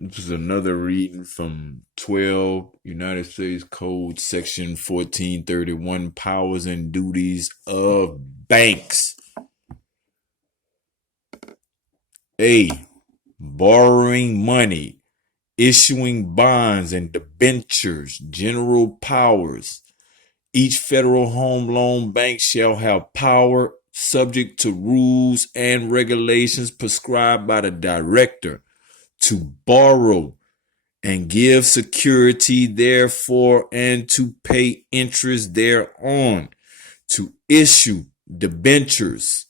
This is another reading from 12 United States Code Section 1431, Powers and Duties of Banks. A. Borrowing money, issuing bonds and debentures, general powers. Each Federal Home Loan Bank shall have power subject to rules and regulations prescribed by the director to borrow and give security therefor and to pay interest thereon, to issue debentures,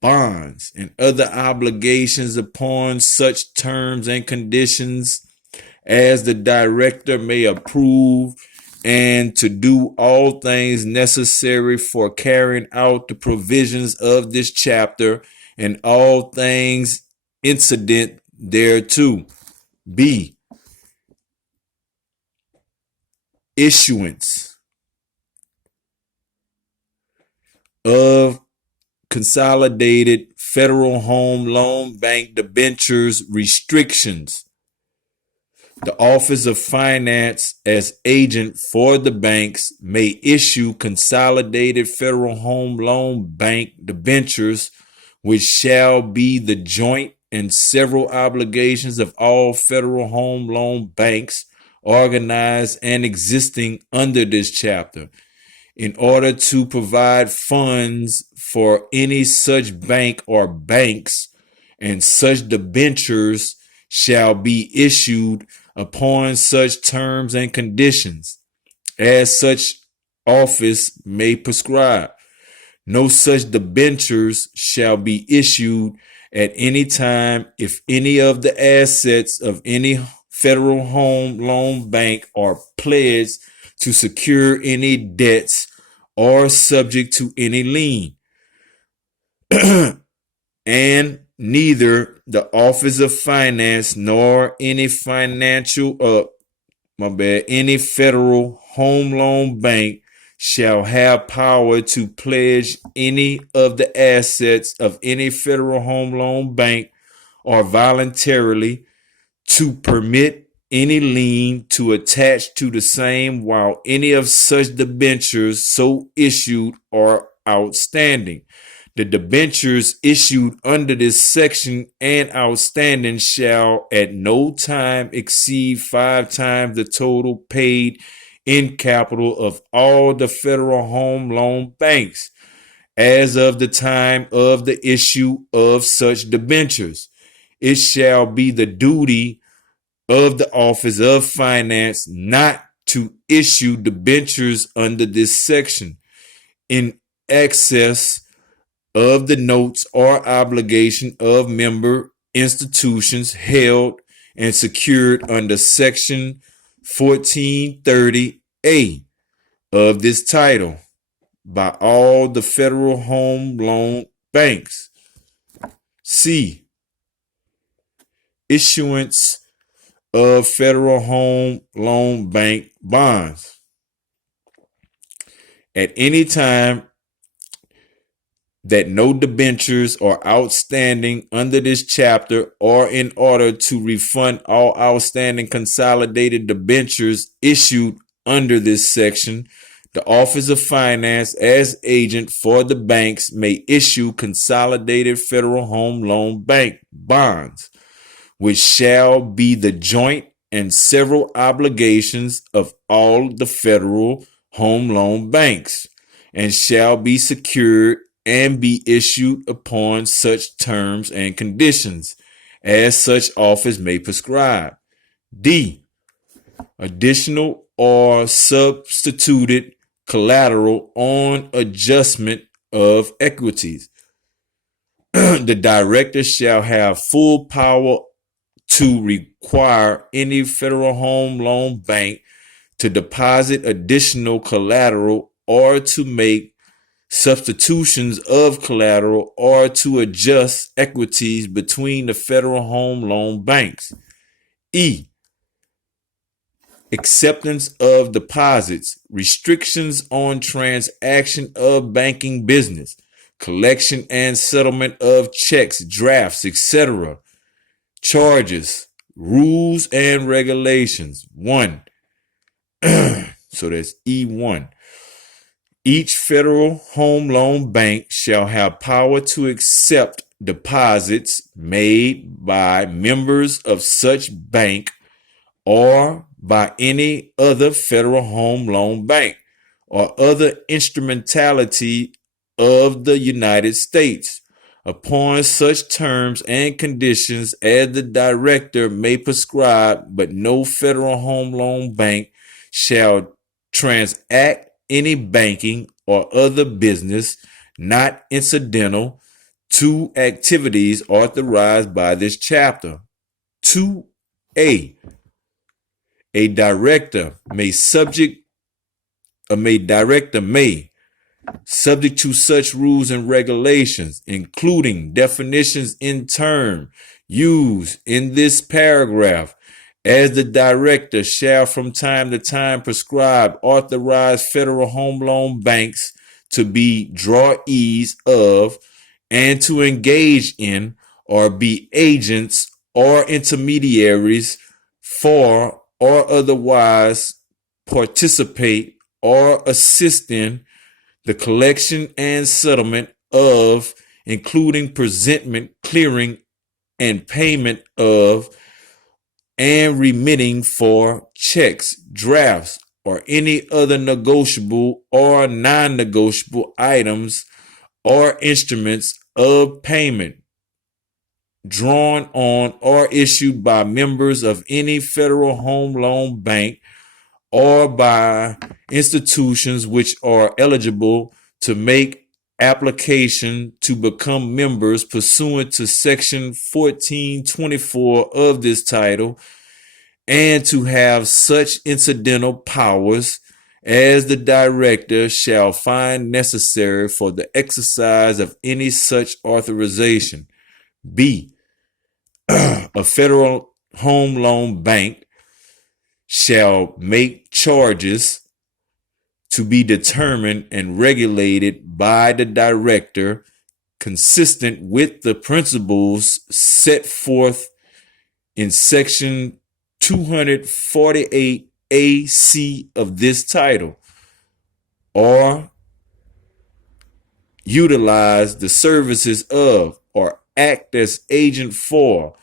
bonds, and other obligations upon such terms and conditions as the director may approve, and to do all things necessary for carrying out the provisions of this chapter and all things incident thereto. B. Issuance of consolidated Federal Home Loan Bank debentures restrictions. The Office of Finance, as agent for the banks, may issue consolidated Federal Home Loan Bank debentures, which shall be the joint and several obligations of all Federal Home Loan Banks organized and existing under this chapter, in order to provide funds for any such bank or banks, and such debentures shall be issued upon such terms and conditions as such office may prescribe. No such debentures shall be issued at any time if any of the assets of any Federal Home Loan Bank are pledged to secure any debts or subject to any lien. And neither the Office of Finance nor any any Federal Home Loan Bank shall have power to pledge any of the assets of any Federal Home Loan Bank or voluntarily to permit any lien to attach to the same while any of such debentures so issued are outstanding. The debentures issued under this section and outstanding shall at no time exceed 5 times the total paid in capital of all the Federal Home Loan Banks as of the time of the issue of such debentures. It shall be the duty of the Office of Finance not to issue debentures under this section in excess of the notes or obligation of member institutions held and secured under section 1430A of this title by all the Federal Home Loan Banks. C. Issuance of Federal Home Loan Bank bonds. At any time that no debentures are outstanding under this chapter, or in order to refund all outstanding consolidated debentures issued under this section, the Office of Finance, as agent for the banks, may issue consolidated Federal Home Loan Bank bonds, which shall be the joint and several obligations of all the Federal Home Loan Banks, and shall be secured and be issued upon such terms and conditions as such office may prescribe. D. Additional or substituted collateral on adjustment of equities. The director shall have full power to require any Federal Home Loan Bank to deposit additional collateral or to make substitutions of collateral or to adjust equities between the Federal Home Loan Banks. E. Acceptance of deposits, restrictions on transaction of banking business, collection and settlement of checks, drafts, etc., charges, Rules and regulations. 1. So that's E1. Each Federal Home Loan Bank shall have power to accept deposits made by members of such bank or by any other Federal Home Loan Bank or other instrumentality of the United States upon such terms and conditions as the director may prescribe, but no Federal Home Loan Bank shall transact any banking or other business not incidental to activities authorized by this chapter. 2A. A director may, subject to such rules and regulations, including definitions in term used in this paragraph, as the director shall from time to time prescribe authorized Federal Home Loan Banks to be drawees of and to engage in or be agents or intermediaries for or otherwise participate or assist in the collection and settlement of, including presentment, clearing, and payment of, and remitting for checks, drafts, or any other negotiable or non-negotiable items or instruments of payment drawn on or issued by members of any Federal Home Loan Bank or by institutions which are eligible to make application to become members pursuant to Section 1424 of this title, and to have such incidental powers as the director shall find necessary for the exercise of any such authorization. B. A Federal Home Loan Bank shall make charges to be determined and regulated by the director consistent with the principles set forth in Section 248AC of this title, or utilize the services of, or act as agent for,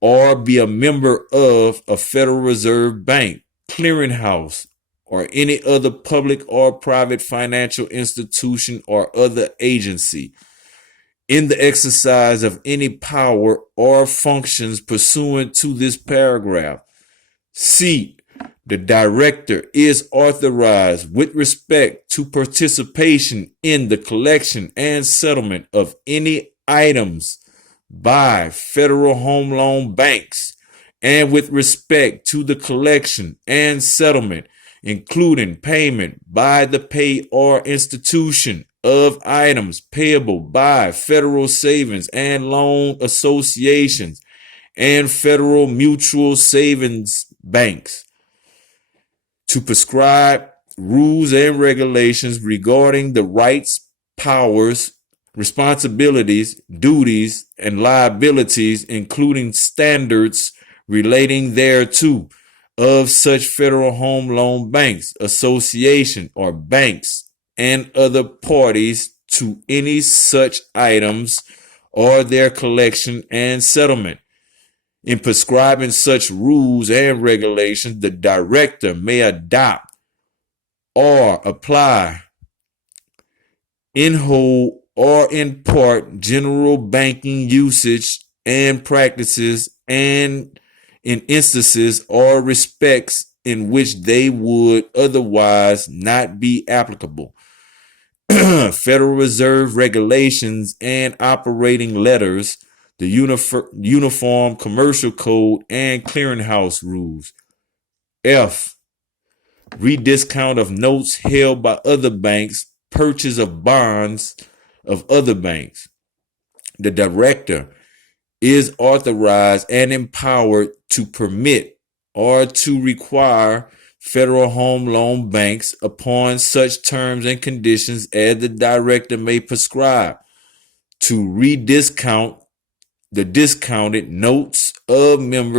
or be a member of a Federal Reserve Bank, clearinghouse, or any other public or private financial institution or other agency in the exercise of any power or functions pursuant to this paragraph. C. The director is authorized with respect to participation in the collection and settlement of any items by Federal Home Loan Banks, and with respect to the collection and settlement, including payment by the payor institution of items payable by Federal Savings and Loan Associations and Federal Mutual Savings Banks, to prescribe rules and regulations regarding the rights, powers, responsibilities, duties, and liabilities, including standards relating thereto, of such Federal Home Loan Banks, association, or banks, and other parties to any such items or their collection and settlement. In prescribing such rules and regulations, the director may adopt or apply in whole or in part general banking usage and practices, and in instances or respects in which they would otherwise not be applicable, Federal Reserve regulations and operating letters, the Uniform Commercial Code, and clearinghouse rules. F. Rediscount of notes held by other banks, purchase of bonds of other banks. The director is authorized and empowered to permit or to require Federal Home Loan Banks, upon such terms and conditions as the director may prescribe, to rediscount the discounted notes of members